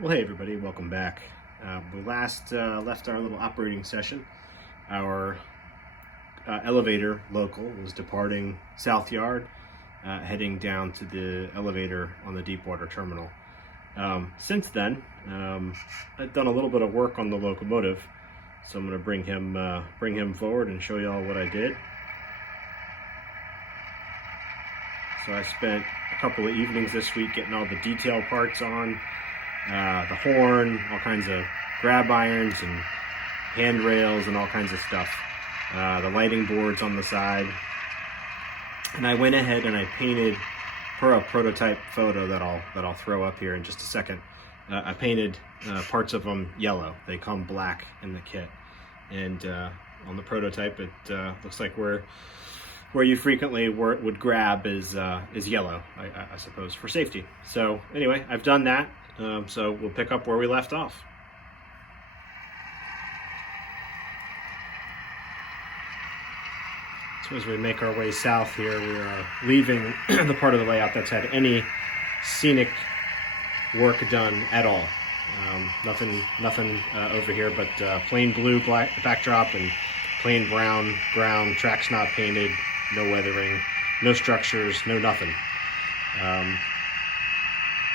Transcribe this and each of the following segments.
Well, hey everybody, welcome back. We last left our little operating session. Our elevator local was departing South Yard, heading down to the elevator on the Deepwater Terminal. Since then, I've done a little bit of work on the locomotive, so I'm going to bring him forward and show y'all what I did. So I spent a couple of evenings this week getting all the detail parts on. The horn, all kinds of grab irons and handrails and all kinds of stuff. The lighting boards on the side. And I went ahead and I painted, for a prototype photo that I'll throw up here in just a second. I painted parts of them yellow. They come black in the kit. And on the prototype, it looks like where you frequently would grab is yellow, I suppose, for safety. So anyway, I've done that. So we'll pick up where we left off. So as we make our way south here, we are leaving the part of the layout that's had any scenic work done at all. Nothing over here but plain blue backdrop and plain brown ground. Track's not painted, no weathering, no structures, no nothing.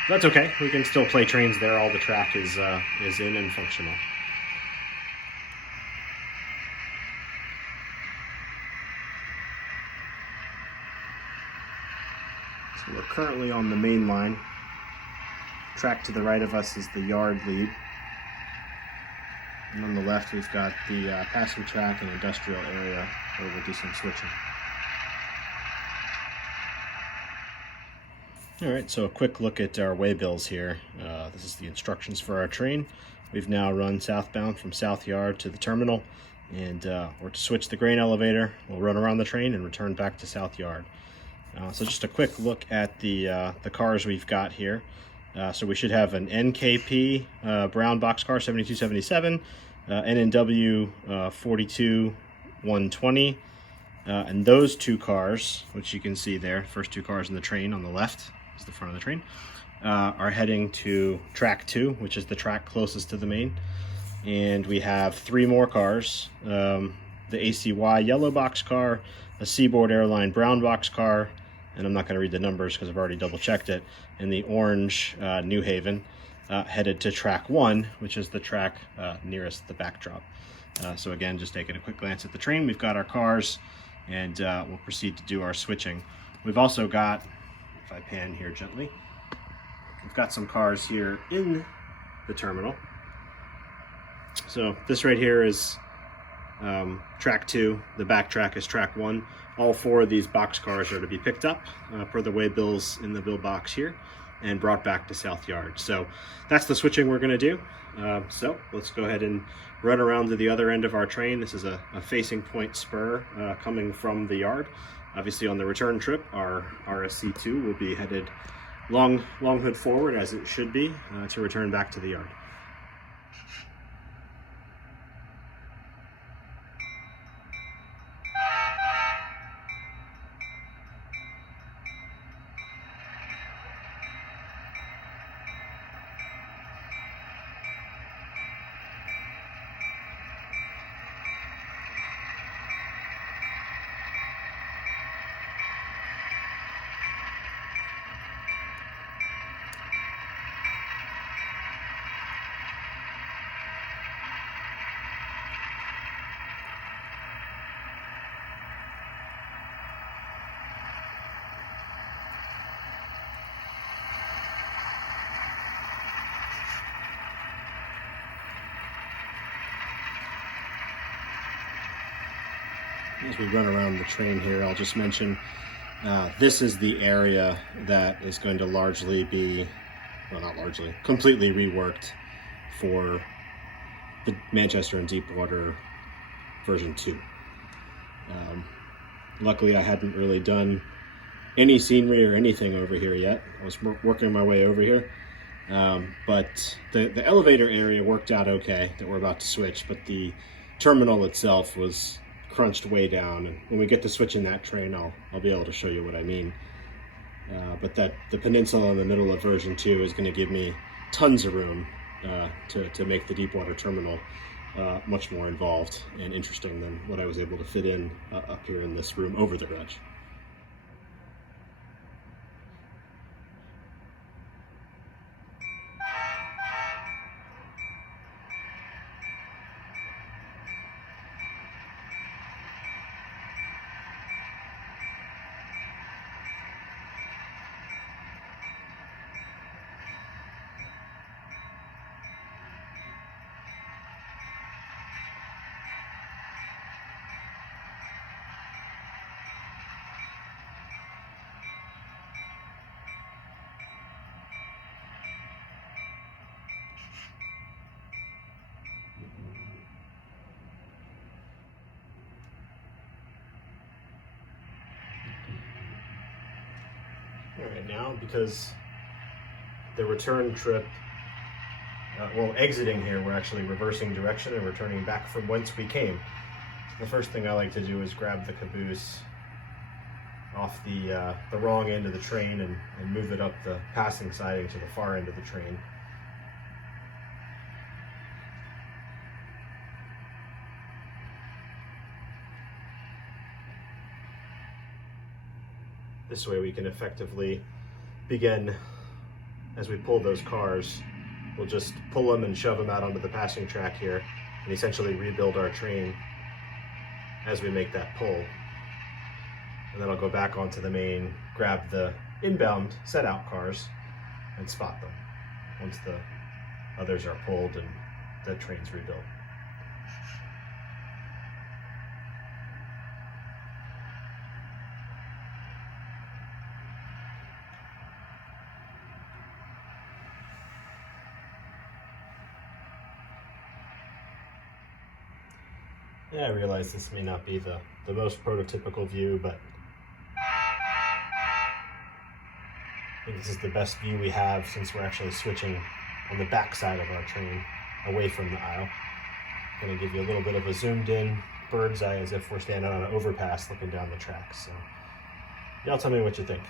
That's okay. We can still play trains there. All the track is in and functional. So we're currently on the main line. Track to the right of us is the yard lead. And on the left we've got the passing track and industrial area where we'll do some switching. All right, so a quick look at our waybills here. This is the instructions for our train. We've now run southbound from South Yard to the terminal, and we're to switch the grain elevator. We'll run around the train and return back to South Yard. So just a quick look at the cars we've got here. So we should have an NKP brown boxcar 7277, NNW 42120, and those two cars, which you can see there, first two cars in the train on the left, is the front of the train, are heading to track 2, which is the track closest to the main. And we have 3 more cars, the ACY yellow boxcar, a Seaboard Airline brown boxcar, and I'm not going to read the numbers because I've already double checked it, and the orange New Haven, headed to track 1, which is the track nearest the backdrop. So again, just taking a quick glance at the train, we've got our cars, and we'll proceed to do our switching. We've also got, if I pan here gently, we've got some cars here in the terminal. So this right here is track 2, the back track is track 1. All 4 of these box cars are to be picked up per the waybills in the bill box here and brought back to South Yard. So that's the switching we're going to do. So let's go ahead and run around to the other end of our train. This is a facing point spur coming from the yard. Obviously on the return trip, our RSC2 will be headed long hood forward, as it should be, to return back to the yard. As we run around the train here, I'll just mention this is the area that is going to largely be, well, not largely, completely reworked for the Manchester and Deepwater version 2. Luckily, I hadn't really done any scenery or anything over here yet. I was working my way over here. But the elevator area worked out okay that we're about to switch, but the terminal itself was crunched way down, and when we get to switching that train, I'll be able to show you what I mean. But the peninsula in the middle of version 2 is going to give me tons of room to make the Deepwater Terminal much more involved and interesting than what I was able to fit in up here in this room over the dredge. All right, now because the return trip, well, exiting here, we're actually reversing direction and returning back from whence we came. So the first thing I like to do is grab the caboose off the wrong end of the train and move it up the passing siding to the far end of the train. This way we can effectively begin, as we pull those cars, we'll just pull them and shove them out onto the passing track here and essentially rebuild our train as we make that pull. And then I'll go back onto the main, grab the inbound set out cars and spot them once the others are pulled and the train's rebuilt. Yeah, I realize this may not be the most prototypical view, but I think this is the best view we have since we're actually switching on the back side of our train away from the aisle. I'm going to give you a little bit of a zoomed in bird's eye as if we're standing on an overpass looking down the tracks. So y'all tell me what you think.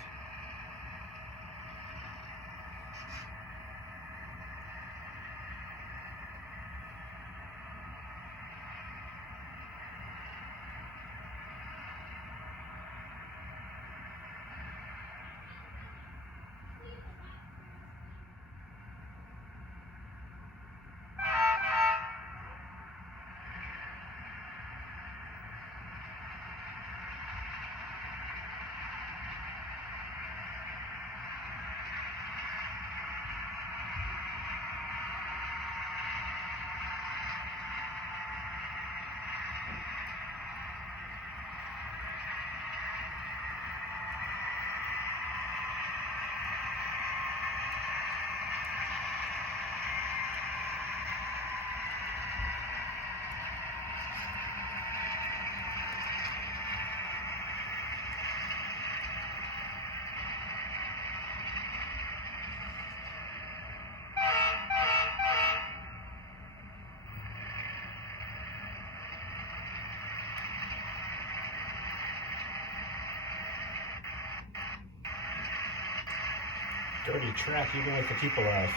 Dirty track, even with the people I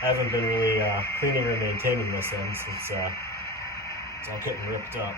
haven't been really cleaning or maintaining this end since it's all getting ripped up.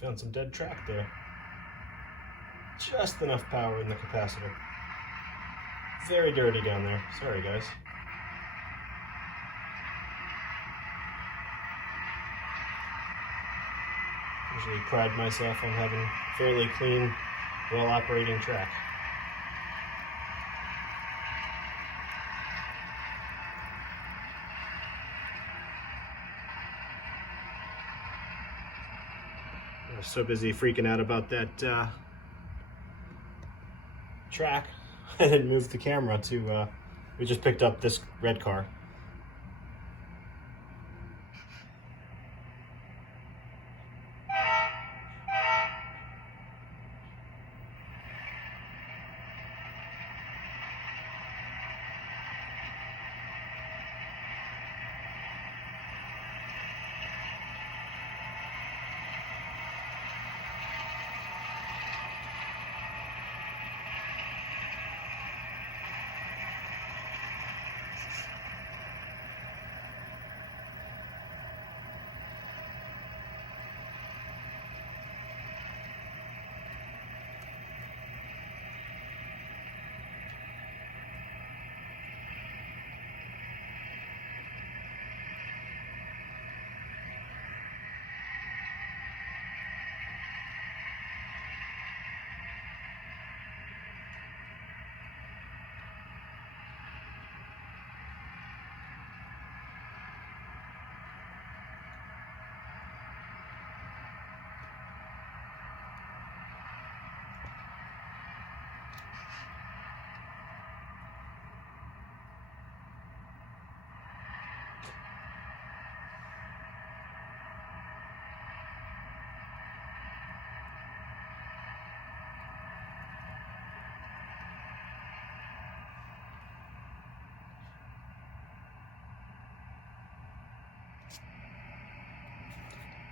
Found some dead track there. Just enough power in the capacitor. Very dirty down there. Sorry, guys. Usually pride myself on having fairly clean, well-operating track. I was so busy freaking out about that track and then move the camera to, we just picked up this red car.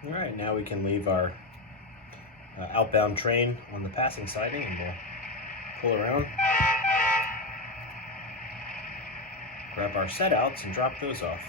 All right, now we can leave our outbound train on the passing siding, and we'll pull around, grab our set outs and drop those off.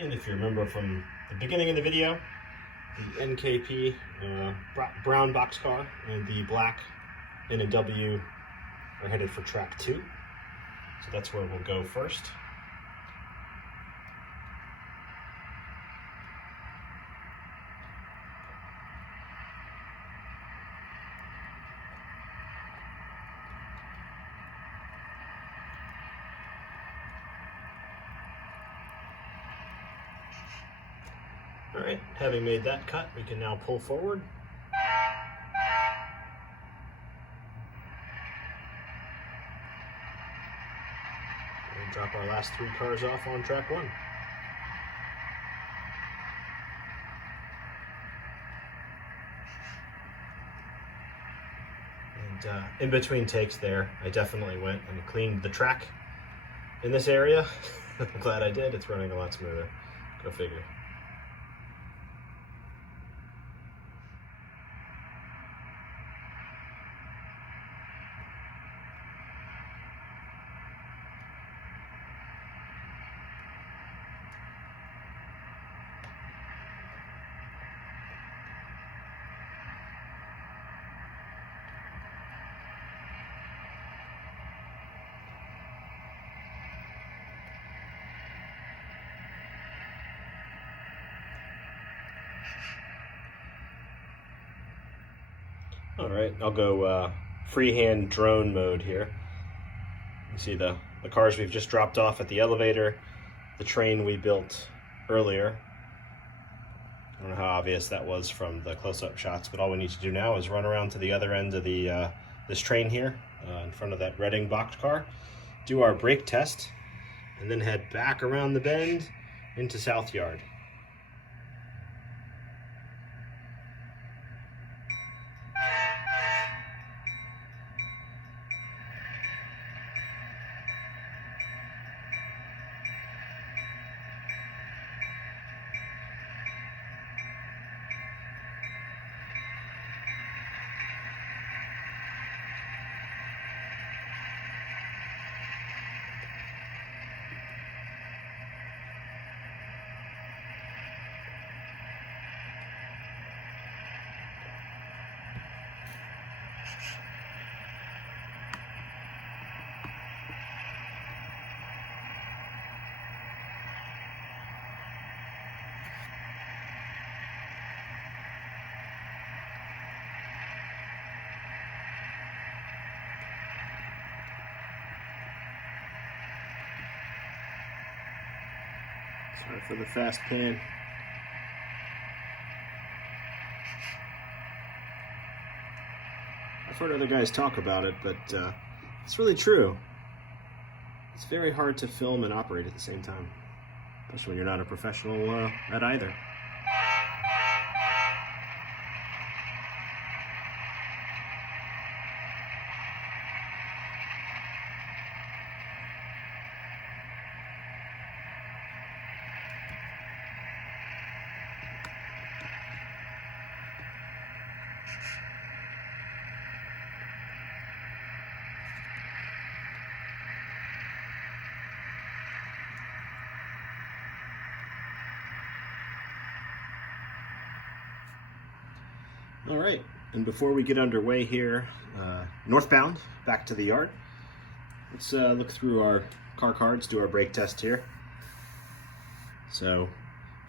And if you remember from the beginning of the video, the NKP brown boxcar and the black N&W are headed for track 2. So that's where we'll go first. All right, having made that cut, we can now pull forward. And drop our last 3 cars off on track 1. And in between takes there, I definitely went and cleaned the track in this area. I'm glad I did. It's running a lot smoother. Go figure. All right, I'll go freehand drone mode here. You see the cars we've just dropped off at the elevator, the train we built earlier. I don't know how obvious that was from the close-up shots, but all we need to do now is run around to the other end of the this train here, in front of that Reading boxcar, do our brake test, and then head back around the bend into South Yard. Sorry for the fast pan. I've heard other guys talk about it, but it's really true. It's very hard to film and operate at the same time, especially when you're not a professional at either. All right, and before we get underway here, northbound, back to the yard, let's look through our car cards, do our brake test here. So,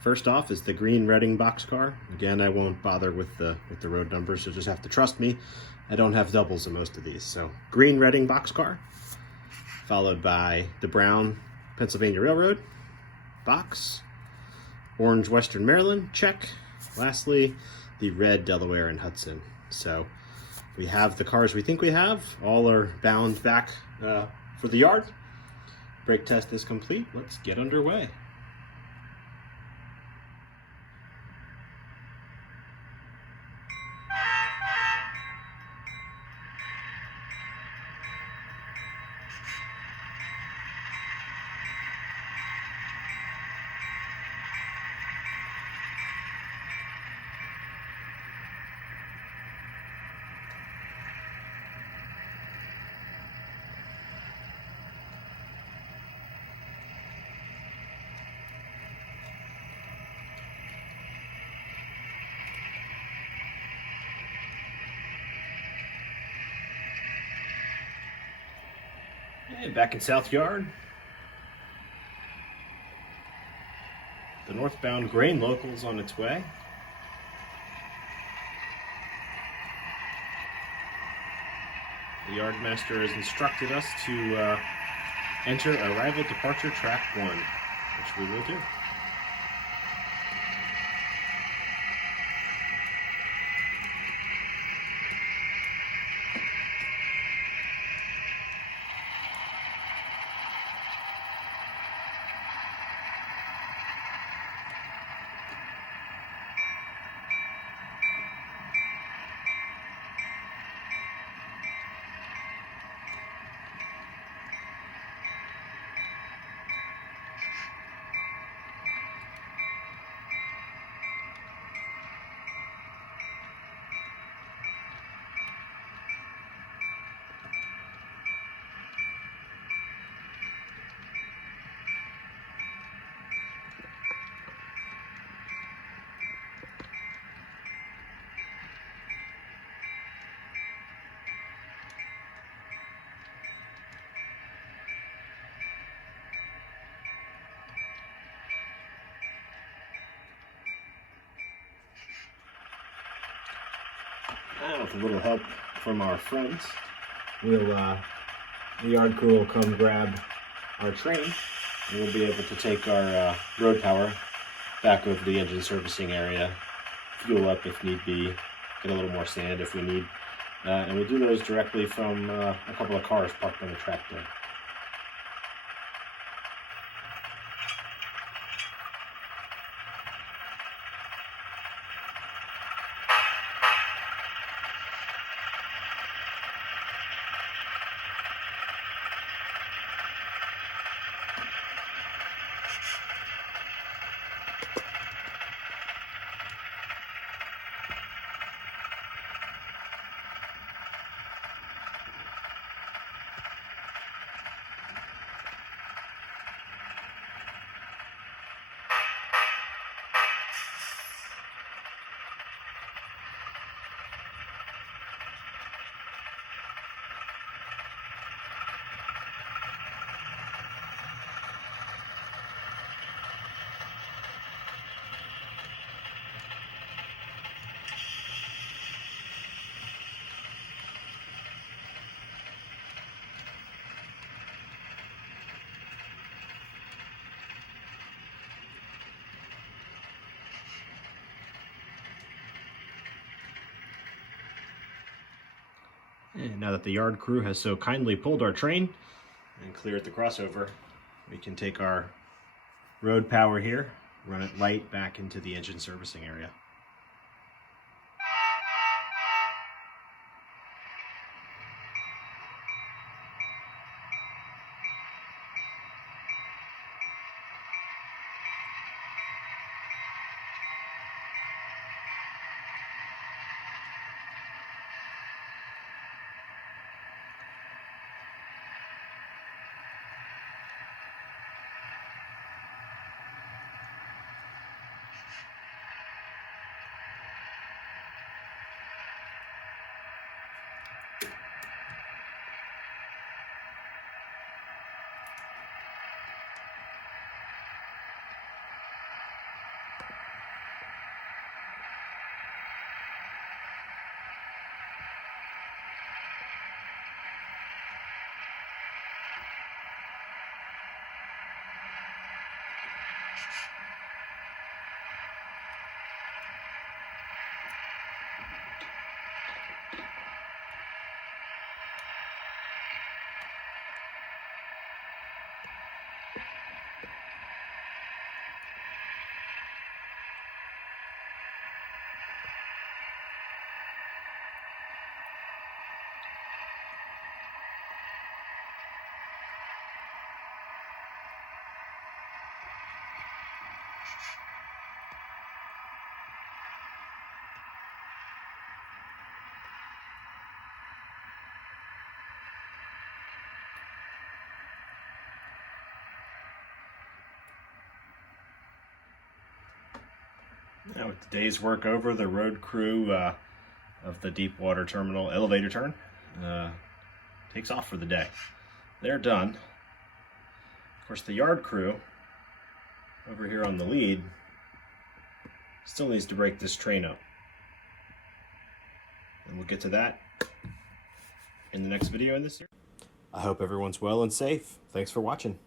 first off is the green Reading boxcar. Again, I won't bother with the road numbers, so just have to trust me. I don't have doubles in most of these. So, green Reading boxcar, followed by the brown Pennsylvania Railroad, box, orange Western Maryland, check. Lastly, the red Delaware and Hudson. So we have the cars we think we have. All are bound back for the yard. Brake test is complete. Let's get underway. And back in South Yard, the northbound grain local's on its way. The yardmaster has instructed us to enter arrival departure track 1, which we will do. With a little help from our friends, the yard crew will come grab our train, and we'll be able to take our road power back over to the engine servicing area, fuel up if need be, get a little more sand if we need, and we'll do those directly from a couple of cars parked on the track there. And now that the yard crew has so kindly pulled our train and cleared the crossover, we can take our road power here, run it light back into the engine servicing area. Now with the day's work over, the road crew of the Deepwater Terminal Elevator Turn takes off for the day. They're done. Of course, the yard crew over here on the lead still needs to break this train up. And we'll get to that in the next video in this series. I hope everyone's well and safe. Thanks for watching.